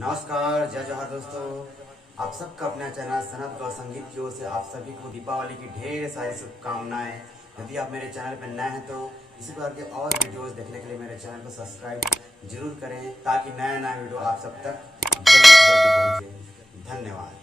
नमस्कार, जय जोहार दोस्तों। आप सबका अपना चैनल सनत गौर संगीत की ओर से आप सभी को दीपावली की ढेर सारी शुभकामनाएं। यदि आप मेरे चैनल पर नए हैं तो इसी प्रकार के और वीडियोस देखने के लिए मेरे चैनल को सब्सक्राइब जरूर करें ताकि नया नया वीडियो आप सब तक जल्दी से जल्दी पहुंचे। धन्यवाद।